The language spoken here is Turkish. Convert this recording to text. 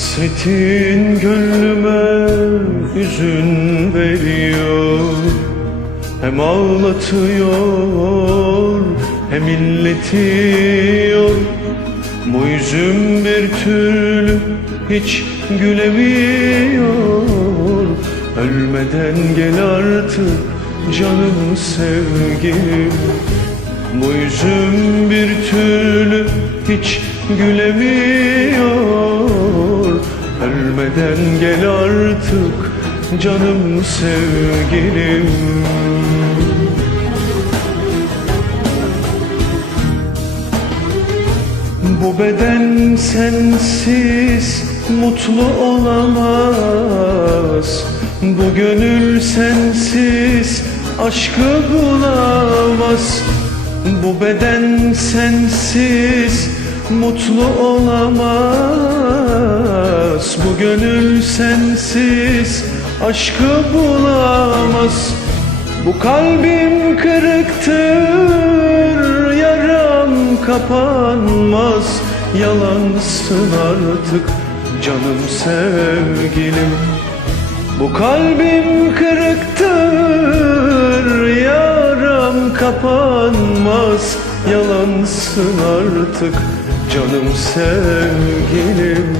Hasretin gönlüme üzün veriyor. Hem ağlatıyor hem inletiyor Bu yüzüm bir türlü hiç gülemiyor. Ölmeden gel artık canım sevgilim. Bu yüzüm bir türlü hiç gülemiyor Ölmeden gel artık canım sevgilim. Bu beden sensiz mutlu olamaz. Bu gönül sensiz aşkı bulamaz. Bu beden sensiz mutlu olamaz. Bu gönül sensiz aşkı bulamaz. Bu kalbim kırıktır yaram kapanmaz. Yalansın artık canım sevgilim. Bu kalbim kırıktır yaram kapanmaz. Yalansın artık canım sevgilim